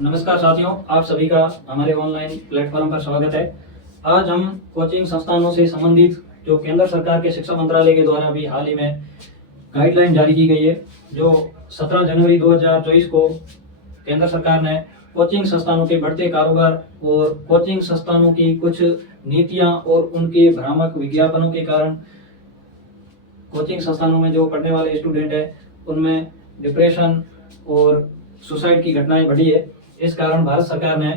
नमस्कार साथियों, आप सभी का हमारे ऑनलाइन प्लेटफॉर्म पर स्वागत है। आज हम कोचिंग संस्थानों से संबंधित जो केंद्र सरकार के शिक्षा मंत्रालय के द्वारा भी हाल ही में गाइडलाइन जारी की गई है, जो 17 जनवरी 2024 को केंद्र सरकार ने कोचिंग संस्थानों के बढ़ते कारोबार और कोचिंग संस्थानों की कुछ नीतियां और उनके भ्रामक विज्ञापनों के कारण कोचिंग संस्थानों में जो पढ़ने वाले स्टूडेंट हैं उनमें डिप्रेशन और सुसाइड की घटनाएं बढ़ी है। इस कारण भारत सरकार ने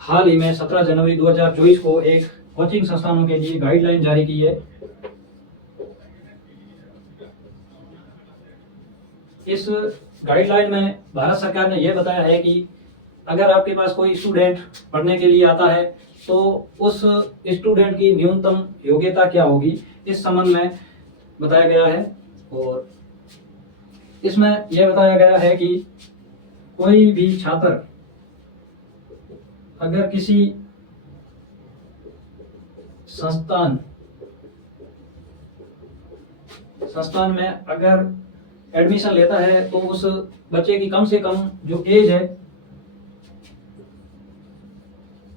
हाल ही में 17 जनवरी 2024 को एक कोचिंग संस्थानों के लिए गाइडलाइन जारी की है। इस गाइडलाइन में भारत सरकार ने यह बताया है कि अगर आपके पास कोई स्टूडेंट पढ़ने के लिए आता है तो उस स्टूडेंट की न्यूनतम योग्यता क्या होगी, इस संबंध में बताया गया है। और इसमें यह बताया गया है कि कोई भी छात्र अगर किसी संस्थान में अगर एडमिशन लेता है तो उस बच्चे की कम से कम जो एज है,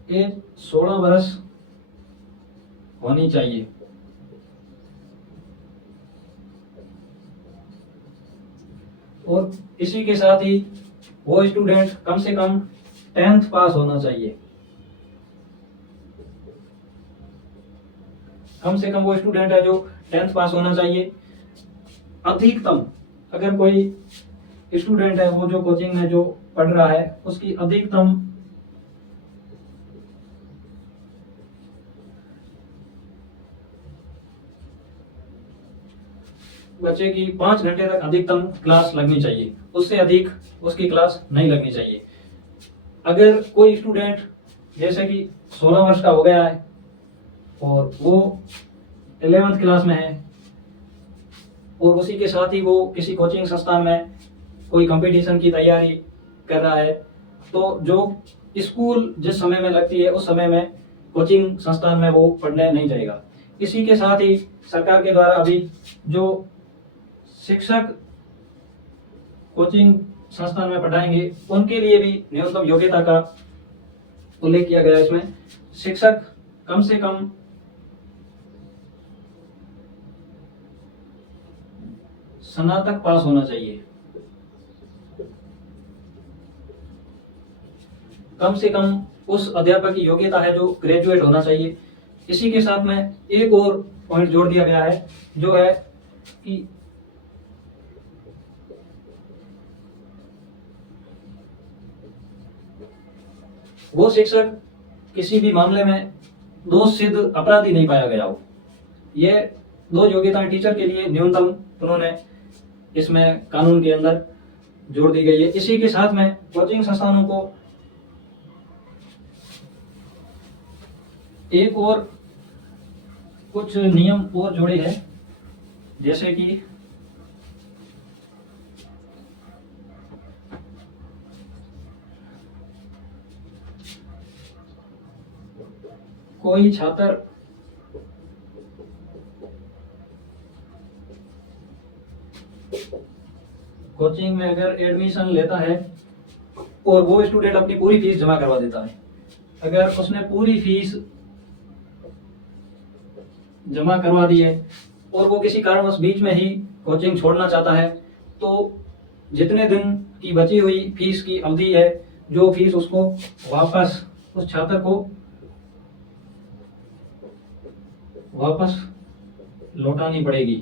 एज 16 वर्ष होनी चाहिए। और इसी के साथ ही वो स्टूडेंट कम से कम 10th पास होना चाहिए। कम से कम वो स्टूडेंट है जो 10th पास होना चाहिए। अधिकतम अगर कोई स्टूडेंट है वो जो कोचिंग में जो पढ़ रहा है उसकी अधिकतम बच्चे की 5 घंटे तक अधिकतम क्लास लगनी चाहिए, उससे अधिक उसकी क्लास नहीं लगनी चाहिए। अगर कोई स्टूडेंट जैसे कि 16 वर्ष का हो गया है और वो 11th क्लास में है और उसी के साथ ही वो किसी कोचिंग संस्थान में कोई कंपटीशन की तैयारी कर रहा है, तो जो स्कूल जिस समय में लगती है उस समय में कोचिंग संस्थान में वो पढ़ने नहीं जाएगा। इसी के साथ ही सरकार के द्वारा अभी जो शिक्षक कोचिंग संस्थान में पढ़ाएंगे उनके लिए भी न्यूनतम योग्यता का उल्लेख किया गया है। इसमें शिक्षक कम से कम स्नातक पास होना चाहिए। कम से कम उस अध्यापक की योग्यता है जो ग्रेजुएट होना चाहिए। इसी के साथ में एक और पॉइंट जोड़ दिया गया है जो है कि वो शिक्षक किसी भी मामले में दोष सिद्ध अपराधी नहीं पाया गया हो। ये 2 योग्यताएं टीचर के लिए न्यूनतम उन्होंने इसमें कानून के अंदर जोड़ दी गई है। इसी के साथ में कोचिंग संस्थानों को एक और कुछ नियम और जोड़े हैं, जैसे कि कोई छात्र कोचिंग में अगर एडमिशन लेता है और वो स्टूडेंट अपनी पूरी फीस जमा करवा देता है, अगर उसने पूरी फीस जमा करवा दी है और वो किसी कारणवश बीच में ही कोचिंग छोड़ना चाहता है, तो जितने दिन की बची हुई फीस की अवधि है, जो फीस उसको वापस उस छात्र को वापस लौटानी पड़ेगी।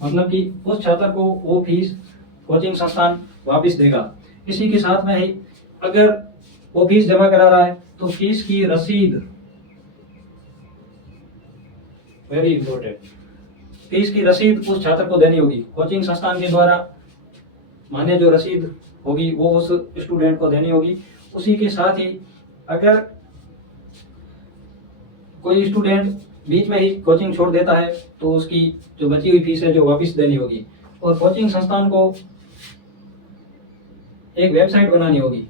मतलब कि उस छात्र को वो फीस कोचिंग संस्थान वापस देगा। इसी के साथ में ही अगर वो फीस जमा करा रहा है तो फीस की रसीद, वेरी इंपॉर्टेंट, फीस की रसीद उस छात्र को देनी होगी। कोचिंग संस्थान के द्वारा मान्य जो रसीद होगी वो उस स्टूडेंट को देनी होगी। उसी के साथ ही अगर कोई स्टूडेंट बीच में ही कोचिंग छोड़ देता है तो उसकी जो बची हुई फीस है जो वापस देनी होगी। और कोचिंग संस्थान को एक वेबसाइट बनानी होगी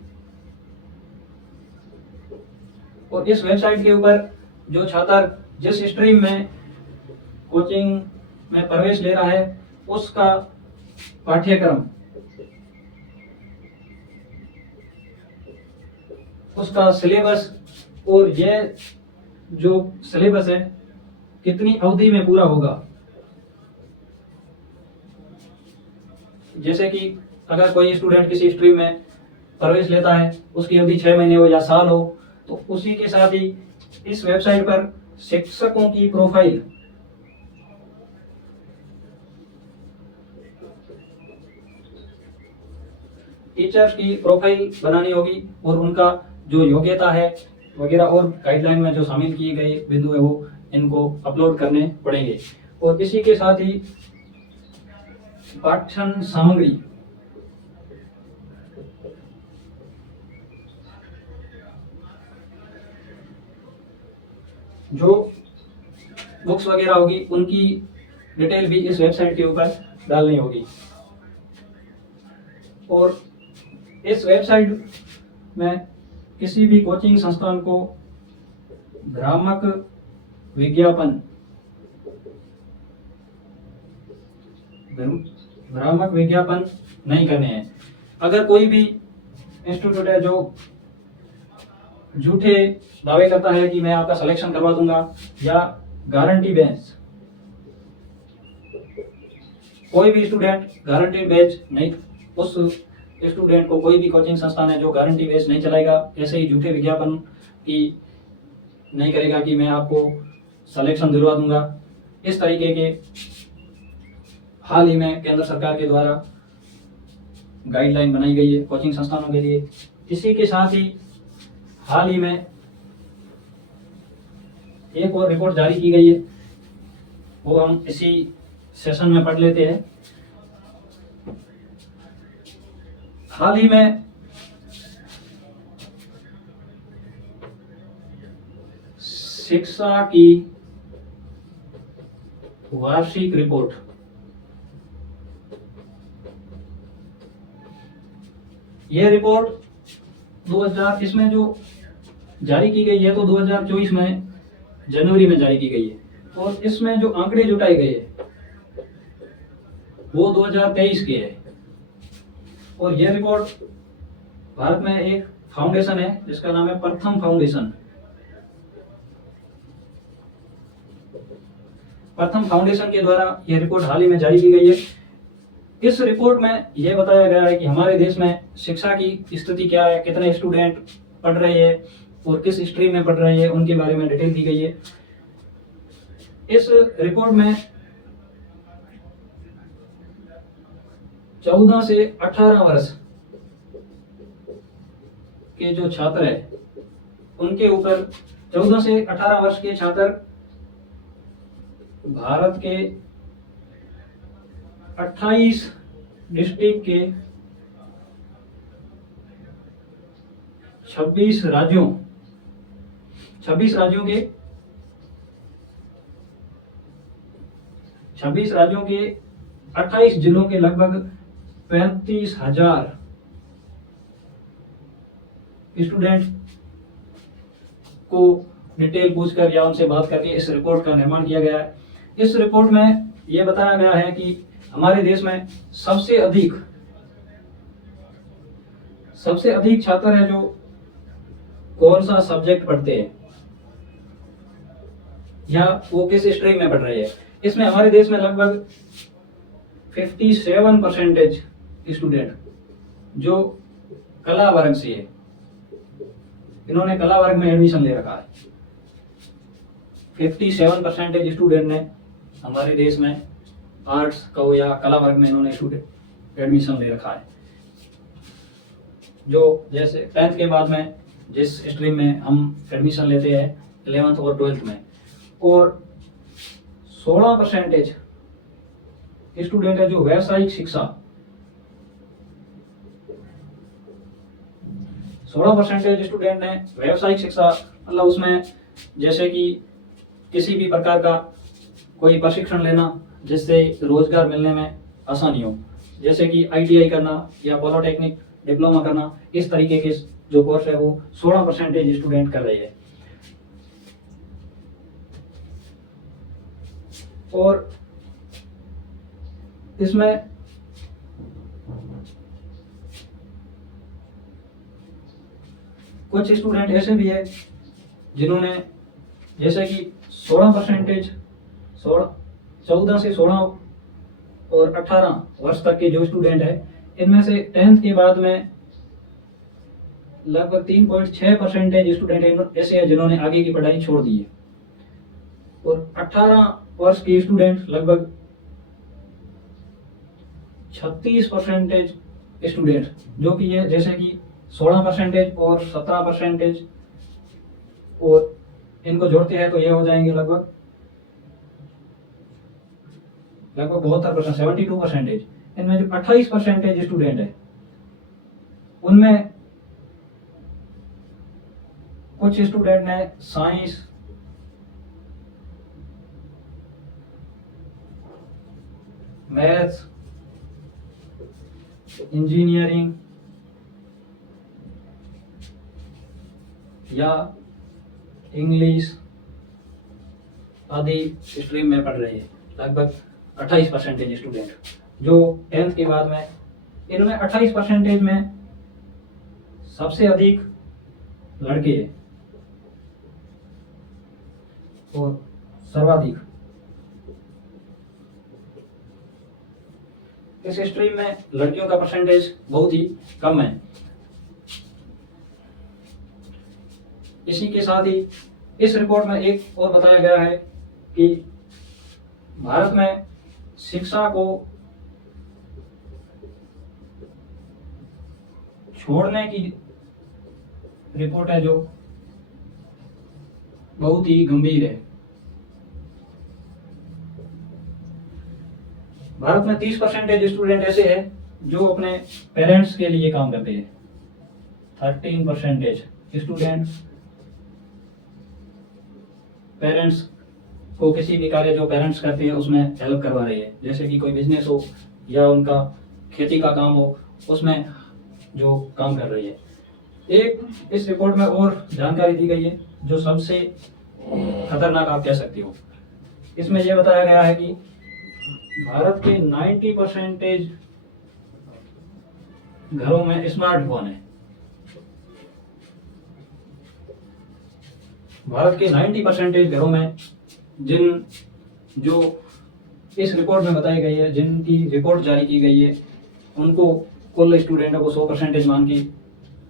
और इस वेबसाइट के ऊपर जो छात्र जिस स्ट्रीम में कोचिंग में प्रवेश ले रहा है उसका पाठ्यक्रम उसका सिलेबस और ये जो सिलेबस है कितनी अवधि में पूरा होगा। जैसे कि अगर कोई स्टूडेंट किसी स्ट्रीम में प्रवेश लेता है, उसकी अवधि 6 महीने हो या साल हो, तो उसी के साथ ही इस वेबसाइट पर शिक्षकों की प्रोफाइल टीचर्स की प्रोफाइल बनानी होगी और उनका जो योग्यता है वगैरह और गाइडलाइन में जो शामिल किए गए बिंदु है वो इनको अपलोड करने पड़ेंगे। और इसी के साथ ही पाठ्यक्रम सामग्री जो बुक्स वगैरह होगी उनकी डिटेल भी इस वेबसाइट के ऊपर डालनी होगी। और इस वेबसाइट में किसी भी कोचिंग संस्थान को भ्रामक विज्ञापन नहीं करने हैं। अगर कोई भी इंस्टीट्यूट है जो झूठे दावे करता है कि मैं आपका सिलेक्शन करवा दूंगा या गारंटी बेस, कोई भी स्टूडेंट गारंटी बेस नहीं, उस स्टूडेंट को कोई भी कोचिंग संस्थान है जो गारंटी बेस नहीं चलाएगा, ऐसे ही झूठे विज्ञापन की नहीं करेगा कि मैं आपको सिलेक्शन दिलवा दूंगा। इस तरीके के हाल ही में केंद्र सरकार के द्वारा गाइडलाइन बनाई गई है कोचिंग संस्थानों के लिए। इसी के साथ ही हाल ही में एक और रिपोर्ट जारी की गई है, वो हम इसी सेशन में पढ़ लेते हैं। हाल ही में शिक्षा की वार्षिक रिपोर्ट, यह रिपोर्ट 2000 इसमें जो जारी की गई है तो 2024 में जनवरी में जारी की गई है और इसमें जो आंकड़े जुटाए गए हैं वो 2023 के है। और यह रिपोर्ट भारत में एक फाउंडेशन है जिसका नाम है प्रथम फाउंडेशन। प्रथम फाउंडेशन के द्वारा यह रिपोर्ट हाल ही में जारी की गई है। इस रिपोर्ट में यह बताया गया है कि हमारे देश में शिक्षा की स्थिति क्या है, कितने स्टूडेंट पढ़ रहे हैं और किस स्ट्रीम में पढ़ रहे हैं, उनके बारे में डिटेल दी गई है। इस रिपोर्ट में 14 से 18 वर्ष के जो छात्र हैं उनके ऊपर 14 से 18 वर्ष के छात्र भारत के 28 डिस्ट्रिक्ट के 26 राज्यों के 28 जिलों के लगभग 35,000 स्टूडेंट को डिटेल पूछकर या उनसे बात करके इस रिपोर्ट का निर्माण किया गया है। इस रिपोर्ट में यह बताया गया है कि हमारे देश में सबसे अधिक छात्र हैं जो कौन सा सब्जेक्ट पढ़ते हैं या वो किस स्ट्रीम में पढ़ रहे हैं। इसमें हमारे देश में लगभग 57% स्टूडेंट जो कला वर्ग से है, इन्होंने कला वर्ग में एडमिशन ले रखा है। 57% स्टूडेंट ने हमारे देश में आर्ट्स का या कला वर्ग में इन्होंने स्टूडेंट एडमिशन ले रखा है। जो जैसे 10th के बाद में जिस स्ट्रीम में हम एडमिशन लेते हैं 11th और 12th में, और 16% स्टूडेंट है जो व्यावसायिक शिक्षा, 16% स्टूडेंट ने व्यावसायिक शिक्षा, मतलब उसमें जैसे कि किसी भी प्रकार का कोई प्रशिक्षण लेना जिससे रोजगार मिलने में आसानी हो, जैसे कि ITI करना या पॉलिटेक्निक डिप्लोमा करना, इस तरीके के जो कोर्स है वो 16% स्टूडेंट कर रहे हैं। और इसमें कुछ स्टूडेंट ऐसे भी है जिन्होंने जैसे कि 16%, 14 से 16 और 18 वर्ष तक के जो स्टूडेंट है, इनमें से 10th के बाद में लगभग 3.6% स्टूडेंट ऐसे हैं जिन्होंने आगे की पढ़ाई छोड़ दी है, और 18 वर्ष के स्टूडेंट लगभग 36% स्टूडेंट, जो कि ये जैसे कि 16% और 17%, और इनको जोड़ते हैं तो ये हो जाएंगे लगभग 72%, 72%। इनमें जो 28% स्टूडेंट है, उनमें कुछ स्टूडेंट ने साइंस, मैथ्स, इंजीनियरिंग या इंग्लिश आदि स्ट्रीम में पढ़ रहे हैं। लगभग 28% स्टूडेंट जो 10th के बाद में, इनमें 28% में सबसे अधिक लड़के हैं और सर्वाधिक इस स्ट्रीम में लड़कियों का परसेंटेज बहुत ही कम है। इसी के साथ ही इस रिपोर्ट में एक और बताया गया है कि भारत में शिक्षा को छोड़ने की रिपोर्ट है जो बहुत ही गंभीर है। भारत में 30% स्टूडेंट ऐसे हैं जो अपने पेरेंट्स के लिए काम करते हैं। 13% स्टूडेंट पेरेंट्स को किसी भी कार्य जो पेरेंट्स करते हैं उसमें हेल्प करवा रही है, जैसे कि कोई बिजनेस हो या उनका खेती का काम हो, उसमें जो काम कर रही है। एक इस रिपोर्ट में और जानकारी दी गई है जो सबसे खतरनाक आप कह सकते हो। इसमें यह बताया गया है कि भारत के 90% घरों में स्मार्टफोन है। भारत के 90% घरों में जो इस रिपोर्ट में बताई गई है, जिनकी रिपोर्ट जारी की गई है, उनको कुल स्टूडेंटों को 100% मान के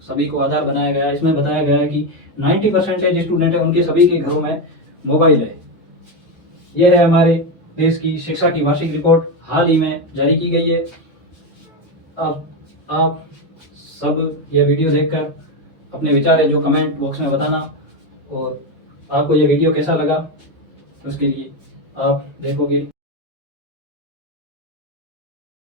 सभी को आधार बनाया गया है। इसमें बताया गया है कि 90% स्टूडेंट है उनके सभी के घरों में मोबाइल है। यह है हमारे देश की शिक्षा की वार्षिक रिपोर्ट, हाल ही में जारी की गई है। अब आप सब ये वीडियो देखकर अपने विचार है जो कमेंट बॉक्स में बताना, और आपको ये वीडियो कैसा लगा उसके लिए आप देखोगे